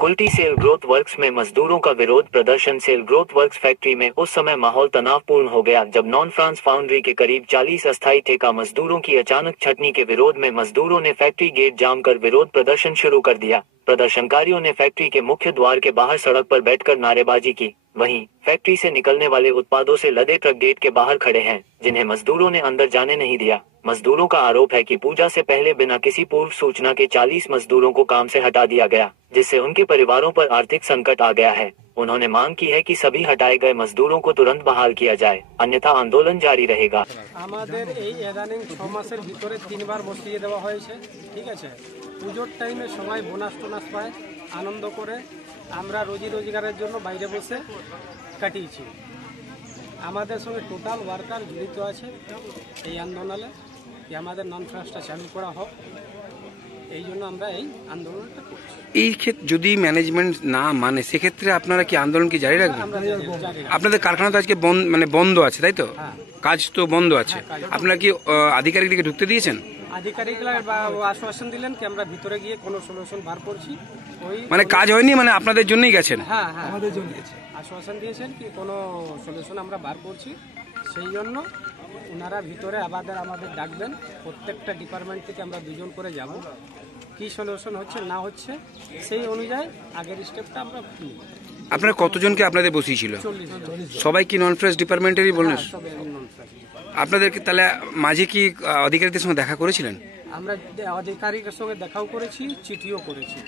Kulti cell growth works में मजदूरों का विरोध प्रदर्शन। सेल ग्रोथ वर्क्स फैक्ट्री में उस समय माहौल तनावपूर्ण हो गया जब नॉन फ्रांस फाउंड्री के करीब 40 अस्थायी ठेका मजदूरों की अचानक छटनी के विरोध में मजदूरों ने फैक्ट्री गेट जाम कर विरोध प्रदर्शन शुरू कर दिया। प्रदर्शनकारियों ने फैक्ट्री के मुख्य द्वार के बाहर सड़क पर बैठकर नारेबाजी की। वहीं फैक्ट्री से निकलने वाले उत्पादों से लदे ट्रक गेट के बाहर खड़े हैं, जिन्हें मजदूरों ने अंदर जाने नहीं दिया। मजदूरों का आरोप है कि पूजा से पहले बिना किसी पूर्व सूचना के 40 मजदूरों को काम से हटा दिया गया, जिससे उनके परिवारों पर आर्थिक संकट आ गया है। उन्होंने मांग की है कि सभी हटाए गए मजदूरों को तुरंत बहाल किया जाए, अन्यथा आंदोलन जारी रहेगा। আমাদের এই ইদানিং 6 মাসের ভিতরে 3 বার বসিয়ে দেওয়া হয়েছে, ঠিক আছে। পুজোর টাইমে সবাই বোনাস টোনাস পায়, আনন্দ করে আমরা রোজি রোজগারের জন্য বাইরে বসে কাটিয়েছি। আমাদের সঙ্গে টোটাল ওয়ার্কার জড়িত আছে এই আন্দোলনে, যে আমাদের নন ফ্রান্সটা চালু করা হোক, এই জন্য আমরা এই আন্দোলনটা করছি। এই ক্ষেত্রে যদি ম্যানেজমেন্ট না মানে সেক্ষেত্রে আপনারা কি আন্দোলন কি জারি রাখবেন? আপনাদের কারখানা তো আজকে বন্ধ আছে, তাই তো? কাজ তো বন্ধ আছে। আপনারা কি আধিকারিকদেরকে ঢুকতে দিয়েছেন? আধিকারিকরা আশ্বাসন দিলেন কি আমরা ভিতরে গিয়ে কোনো সলিউশন বার করছি। মানে কাজ হয়নি, মানে আপনাদের জন্যই গেছেন? হ্যাঁ, আমাদের জন্য আশ্বাসন দিয়েছেন কি কোনো সলিউশন আমরা বার করছি, সেই জন্য ওনারা ভিতরে আমাদের ডাকবেন। প্রত্যেকটা ডিপার্টমেন্ট থেকে আমরা 2 জন করে যাব, কি সলিউশন হচ্ছে না হচ্ছে সেই অনুযায়ী আগের স্টেপটা আমরা নিই। আপনারা কতজনকে আপনাদের বসিয়েছিল? 40 সবাই কি নন ফ্রেশ ডিপার্টমেন্টেরই বললেন? সবাই নন ফ্রেশ। আপনাদেরকে তাহলে মাঝে কি অধিকারীদের সঙ্গে দেখা করেছিলেন? আমরা অধিকারীদের সঙ্গে দেখাও করেছি, চিঠিও করেছি।